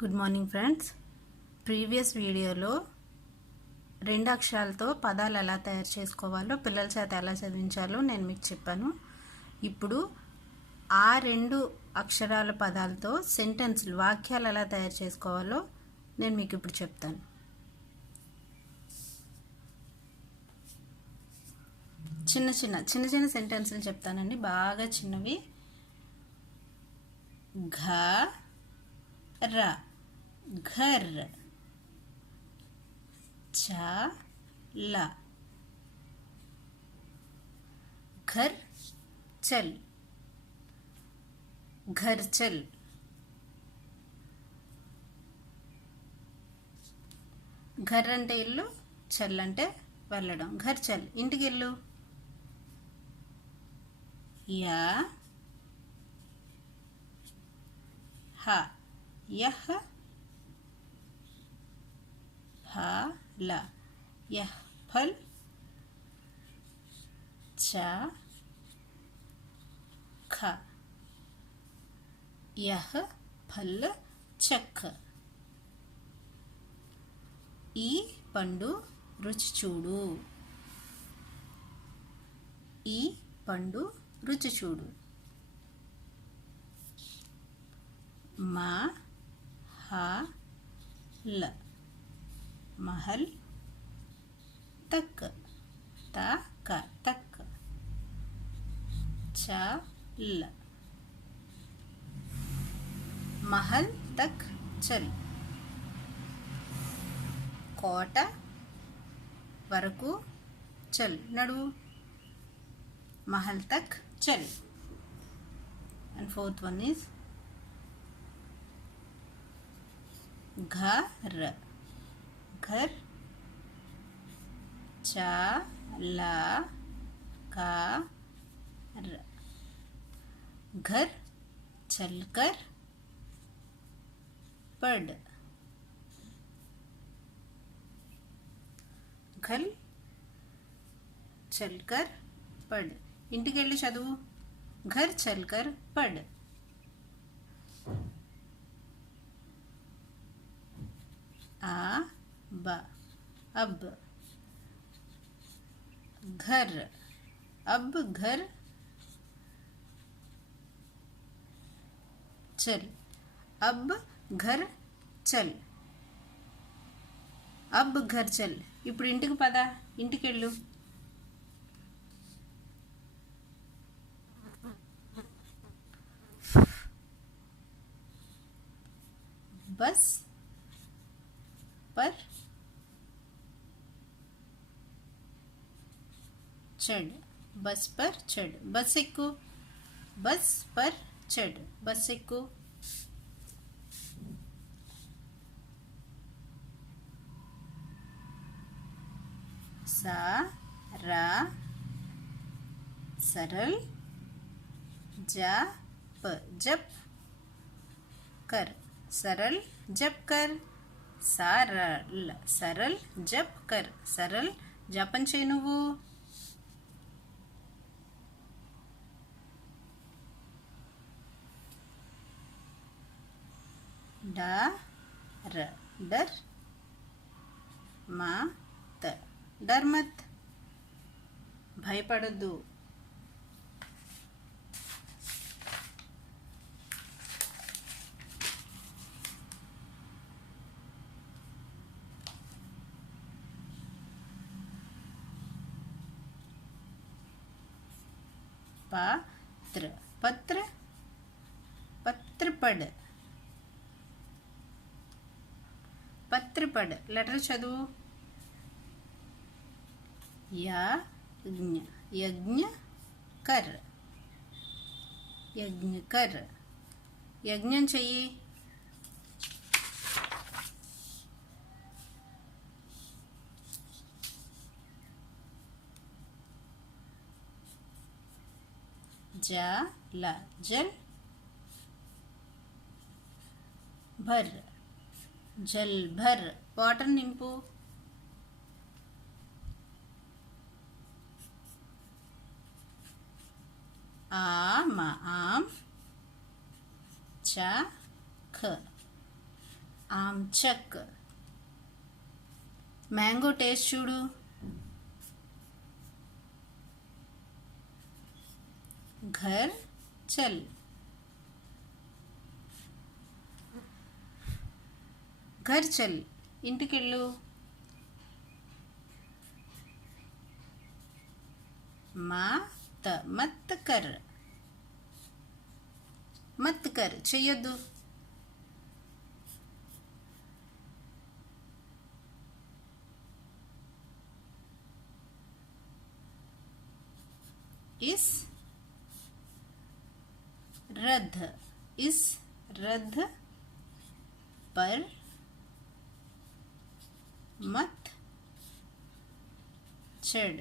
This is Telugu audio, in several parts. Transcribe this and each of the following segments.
Good morning friends. ప్రీవియస్ వీడియోలో రెండు అక్షరాలతో పదాలు ఎలా తయారు చేసుకోవాలో, పిల్లల చేత ఎలా చదివించాలో నేను మీకు చెప్పాను. ఇప్పుడు ఆ రెండు అక్షరాల పదాలతో సెంటెన్స్లు, వాక్యాలు ఎలా తయారు చేసుకోవాలో నేను మీకు ఇప్పుడు చెప్తాను. చిన్న చిన్న సెంటెన్స్లు చెప్తానండి, బాగా చిన్నవి. ఘ ర घर, चाला घर चल, घर चल, घर అంటే ఇల్లు, చల్ అంటే వెళ్ళడం. घर चल ఇంటికి వెళ్ళు. యా హ యహ फल, यह फल. चख, यह फल चख. ఈ పండు రుచి చూడు, ఈ పండు రుచి చూడు. महल, महल तक, तक तक. चल, महल तक चल. कोट वरकू चल, नडू. महल तक चल. And fourth one is घर, घर चाला कार. घर चलकर पढ़, घर चलकर पढ़. ఇంటికి వెళ్ళి చదువు. घर चलकर पढ़. अब घर, अब घर चल, अब घर चल, अब घर चल. ఇప్పుడు ఇంటికి పద, ఇంటికి వెళ్ళు. बस पर चढ़, बस पर चढ़. बस एक्को, बस पर चढ़, बस एक्को. सारा सरल जप, जप कर, सरल जप कर. सरल, सरल जप कर, सरल జపం చేయి నువ్వు. डर, डर मत, डर मत, భయపడద్దు. पत्र, पत्र पत्र पढ़, पत्र पढ़ लेटर चदू. यज्ञ, यज्ञ कर, यज्ञ कर, यज्ञం చెయ్యి. जल, जल भर, जल भर वाटर निंपू. आम, आम. चाख, आमचक। मैंगो टेस्ट चूडू। घर चल। घर चल इंटिकेళ్ళు। मत कर। मत कर చెయ్యొద్దు। इस रथ पर मत चढ़।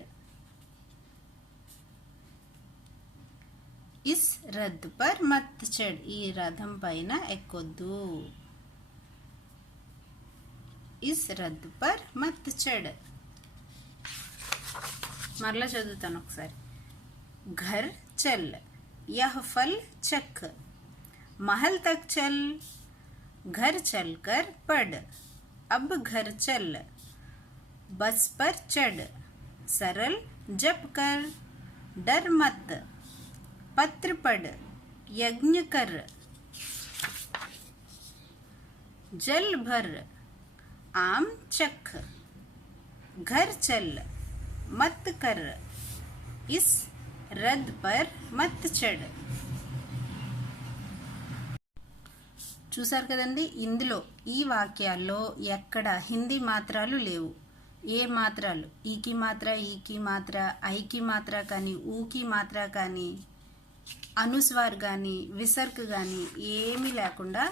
इस रथ पर मत चढ़ ఈ రథం పైన ఎక్కొద్దు। इस रथ पर मत चढ़। మరలా చదువుతాను ఒకసారి। घर चल, यह फल चख, महल तक चल, घर चलकर पढ़, अब घर चल, बस पर चढ़, सरल जप कर, डर मत, पत्र पढ़, यज्ञ कर, जल भर, आम चख, घर चल, मत कर, इस रथ पर मत चढ़। చూసారు కదండి, ఇందులో ఈ వాక్యాల్లో ఎక్కడ హిందీ మాత్రాలు లేవు। ఏ మాత్రాలు, ఈకి మాత్ర, ఈకి మాత్ర, ఐకి మాత్ర కానీ, ఊకి మాత్ర కానీ, అనుస్వార్ కానీ, విసర్క్ కానీ ఏమీ లేకుండా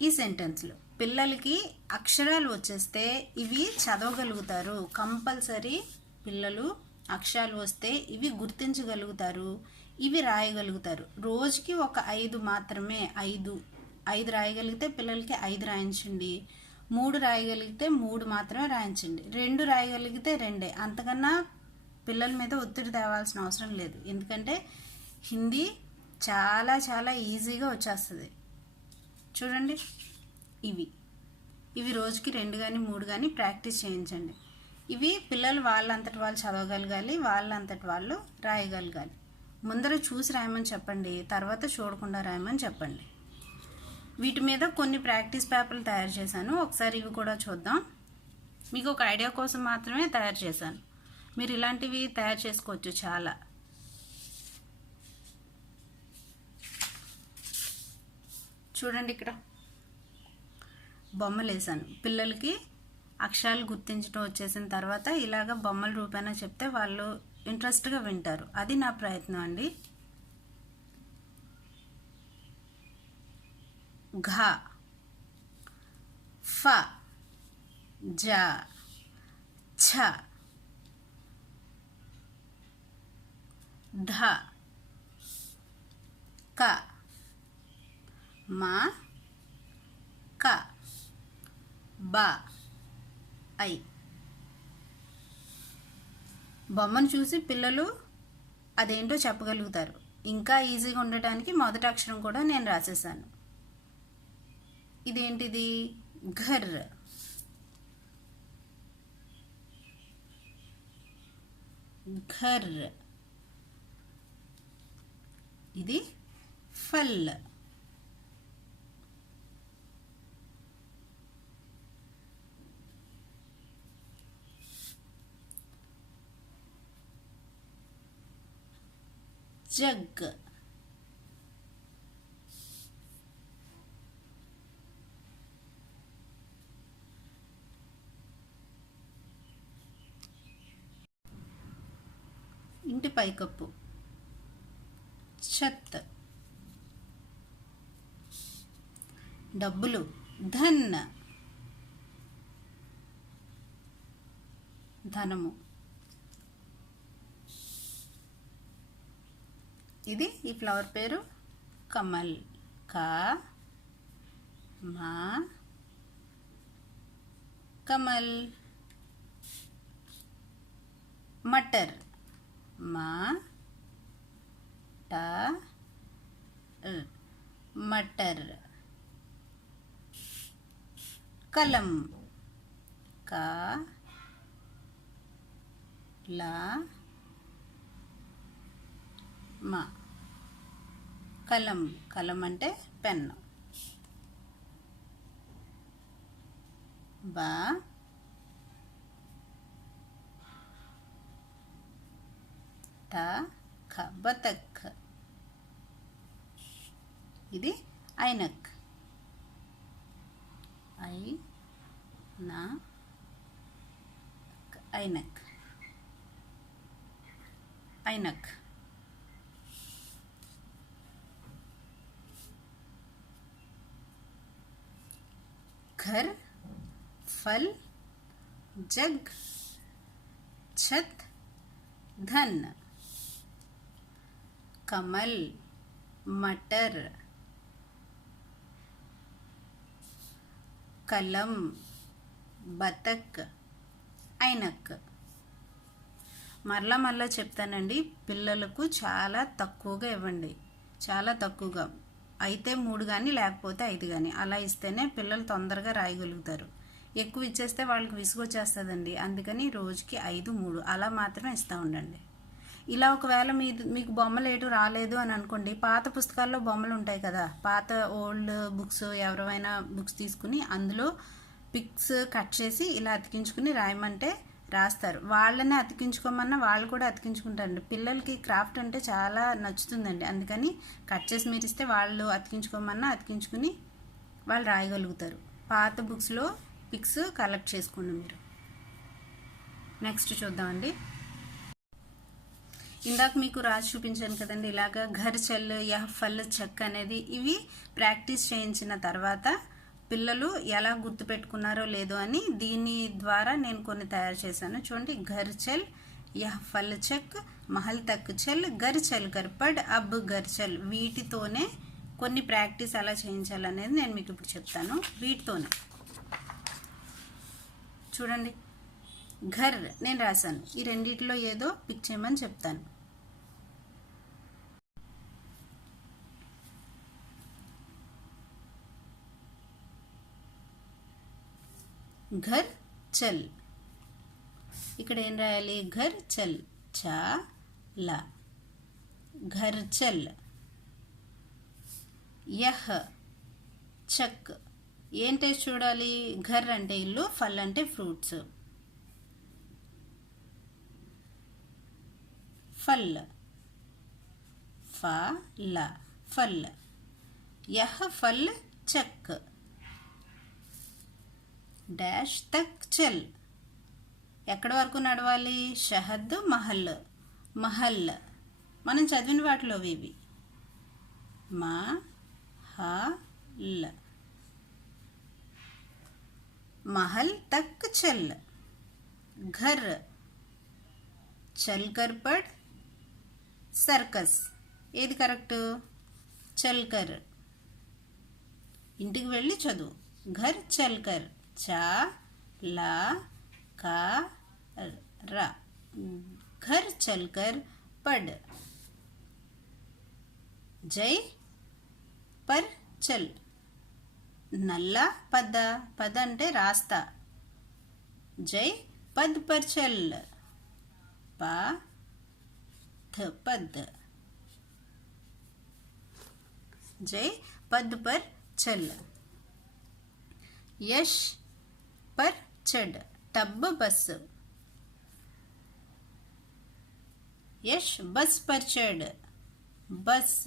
ఈ సెంటెన్స్లో పిల్లలకి అక్షరాలు వచ్చేస్తే ఇవి చదవగలుగుతారు। కంపల్సరీ పిల్లలు అక్షరాలు వస్తే ఇవి గుర్తించగలుగుతారు, ఇవి రాయగలుగుతారు। రోజుకి ఒక 5 మాత్రమే, 5 రాయగలిగితే పిల్లలకి 5 రాయించండి, 3 రాయగలిగితే 3 మాత్రమే రాయించండి, 2 రాయగలిగితే 2, అంతకన్నా పిల్లల మీద ఒత్తిడి తేవాల్సిన అవసరం లేదు। ఎందుకంటే హిందీ చాలా చాలా ఈజీగా వచ్చేస్తుంది। చూడండి, ఇవి రోజుకి 2 కానీ 3 కానీ ప్రాక్టీస్ చేయించండి। ఇవి పిల్లలు వాళ్ళంతటి వాళ్ళు చదవగలగాలి, వాళ్ళంతటి వాళ్ళు రాయగలగాలి। ముందర చూసి రాయమని చెప్పండి, తర్వాత చూడకుండా రాయమని చెప్పండి। వీటి మీద కొన్ని ప్రాక్టీస్ పేపర్లు తయారు చేశాను, ఒకసారి ఇవి కూడా చూద్దాం। మీకు ఒక ఐడియా కోసం మాత్రమే తయారు చేశాను, మీరు ఇలాంటివి తయారు చేసుకోవచ్చు చాలా। చూడండి, ఇక్కడ బొమ్మలు వేసాను। పిల్లలకి అక్షరాలు గుర్తించడం వచ్చేసిన తర్వాత ఇలాగ బొమ్మల రూపేణా చెప్తే వాళ్ళు ఇంట్రెస్ట్గా వింటారు, అది నా ప్రయత్నం అండి। ఘ, ఫ, జ, ఛ, ధ, క, మ, క, బ, ఐ। బొమ్మను చూసి పిల్లలు అదేంటో చెప్పగలుగుతారు। ఇంకా ఈజీగా ఉండటానికి మొదటి అక్షరం కూడా నేను రాసేసాను। ఇదేంటిది? ఘర్। ఘర్। ఇది ఫల్। जग। ఇంటి పైకప్పు। छत। డబ్బులు। धन, ధనము। ఇది ఈ ఫ్లవర్ పేరు కమల్। క, మా, కమల్। మటర్। మా, ట, మటర్। कलम का ला मा कलम कलम అంటే పెన్ బా ట ఖ బతక్ ఇది ఐనక్ ఐ నా ఐనక్ ऐनक घर फल जग छत धन कमल मटर कलम बतक ऐनक మరలా మరలా చెప్తానండి, పిల్లలకు చాలా తక్కువగా ఇవ్వండి, చాలా తక్కువగా అయితే 3 కానీ లేకపోతే 5 కానీ అలా ఇస్తేనే పిల్లలు తొందరగా రాయగలుగుతారు. ఎక్కువ ఇచ్చేస్తే వాళ్ళకి విసుగొచ్చేస్తుందండి. అందుకని రోజుకి 5, 3 అలా మాత్రం ఇస్తూ ఉండండి. ఇలా ఒకవేళ మీకు బొమ్మలు ఏటు రాలేదు అని అనుకోండి, పాత పుస్తకాల్లో బొమ్మలు ఉంటాయి కదా, పాత ఓల్డ్ బుక్స్ ఎవరైనా బుక్స్ తీసుకుని అందులో పిక్స్ కట్ చేసి ఇలా అతికించుకుని రాయమంటే రాస్తారు. వాళ్ళనే అతికించుకోమన్నా వాళ్ళు కూడా అతికించుకుంటారండి. పిల్లలకి క్రాఫ్ట్ అంటే చాలా నచ్చుతుందండి. అందుకని కట్ చేసి మీరు ఇస్తే వాళ్ళు అతికించుకోమన్నా అతికించుకుని వాళ్ళు రాయగలుగుతారు. పాత బుక్స్లో పిక్స్ కలెక్ట్ చేసుకోండి మీరు. నెక్స్ట్ చూద్దామండి. ఇందాక మీకు రాసి చూపించాను కదండి, ఇలాగా ఘర్ చల్ యహ్ ఫల్ చక్ అనేది ఇవి ప్రాక్టీస్ చేయించిన తర్వాత పిల్లలు ఎలా గుర్తుపెట్టుకున్నారో లేదో అని దీని ద్వారా నేను కొన్ని తయారు చేశాను. చూడండి, ఘర్ చల్ యహ్ ఫల్ చక్ మహల్ తక్ చల్ గర్ చల్ కర్ పడ్ అబ్ గర్ చల్. వీటితోనే కొన్ని ప్రాక్టీస్ ఎలా చేయించాలనేది నేను మీకు ఇప్పుడు చెప్తాను. వీటితోనే చూడండి, ఘర్ నేను రాశాను, ఈ రెండిట్లో ఏదో పిక్ చేయమని చెప్తాను. घर चल ఇక్కడ ఏం రాయాలి? घर चल చా లా घर चल యహ్ చక్ ఏంటే చూడాలి? घर అంటే ఇల్లు, ఫల్ అంటే ఫ్రూట్స్. ఫల్ ఫా లా ఫల్ యహ్ ఫల్ చక్ డాష్ తక్ చల్ ఎక్కడి వరకు నడవాలి? షహద్ మహల్ మహల్ మనం చదివిన వాటిలో ఇవి మా హల్ महल तक चल घर चल कर पढ़ सर्कस ఏది కరెక్ట్? చల్ కర్ ఇంటికి వెళ్ళి చదువు. घर चल कर చా లా కా రా घर चल कर पढ़ जय पर चल నల్ల పద పద అంటే రాస్తా. జై పద్ పర్ చల్ పా థ పద్ జై పద్ పర్ చల్ యష్ పర్ చడ్ టబ్ బస్ యష్ బస్ పర్ చడ్ బస్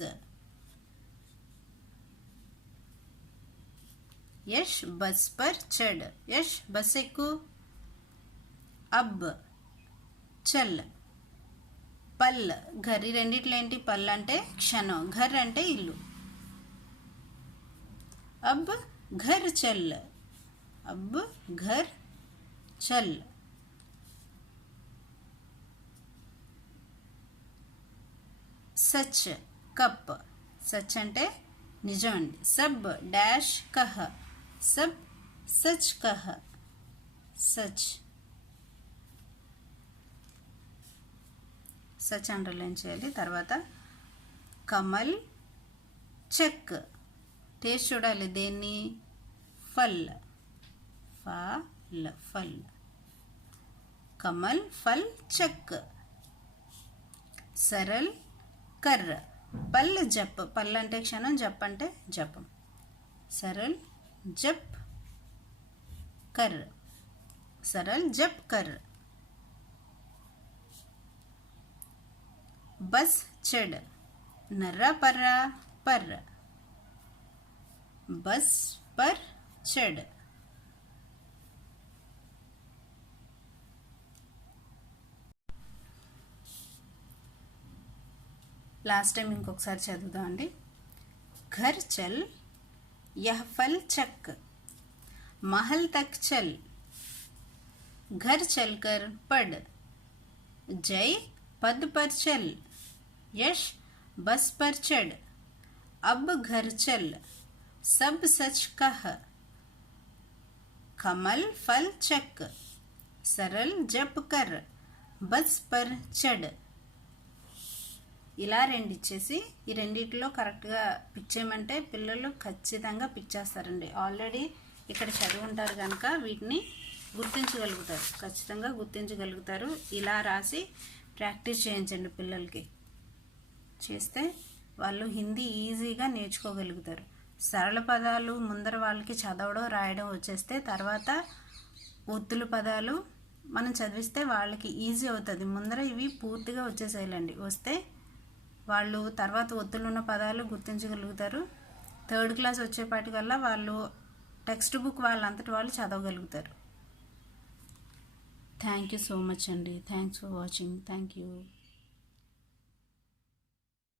यश बस पर चढ़ यश बस ఎక్కు. अब चल పల్ घर ఈ రెండిట్లో ఏంటి? పల్ అంటే క్షణం, घर అంటే ఇల్లు. अब घर चल अब घर चल सच కప్ సచ్ అంటే నిజం అండి. సబ్ డాష్ కహ सब सच कह सच సచ్ అండర్లైన్ చేయాలి. తర్వాత కమల్ చెక్ టేస్ట్ చూడాలి దేన్ని? ఫల్ फल फल। कमल फल चक। सरल कर्र। पल जप। पल అంటే క్షణం, జప్ అంటే జపం. सरल जप कर। सरल जप कर। बस चढ़। नर्रा पर्रा पर। बस पर चढ़। लास्ट टाइम इंकोकसारी चदुदाम अंडी. घर चल यह फल चक। महल तक चल। घर चलकर पढ़। जय पद पर चल। यश बस पर चढ़। अब घर चल। सब सच कह। कमल फल चक। सरल जप कर। बस पर चढ़. ఇలా రెండు ఇచ్చేసి ఈ రెండిట్లో కరెక్ట్గా పిక్ చేయమంటే పిల్లలు ఖచ్చితంగా పిక్ చేస్తారండి. ఆల్రెడీ ఇక్కడ చదివి ఉంటారు కనుక వీటిని గుర్తించగలుగుతారు, ఖచ్చితంగా గుర్తించగలుగుతారు. ఇలా రాసి ప్రాక్టీస్ చేయించండి పిల్లలకి. చేస్తే వాళ్ళు హిందీ ఈజీగా నేర్చుకోగలుగుతారు. సరళ పదాలు ముందర వాళ్ళకి చదవడం రాయడం వచ్చేస్తే తర్వాత ఒత్తుల పదాలు మనం చదివిస్తే వాళ్ళకి ఈజీ అవుతుంది. ముందర ఇవి పూర్తిగా వచ్చేసేయాలండి. వస్తే వాళ్ళు తర్వాత ఒత్తులున్న పదాలు గుర్తించగలుగుతారు. 3rd క్లాస్ వచ్చేపాటికల్లా వాళ్ళు టెక్స్ట్ బుక్ వాళ్ళంతటి వాళ్ళు చదవగలుగుతారు. థ్యాంక్ యూ సో మచ్ అండి. Thanks for watching. Thank you.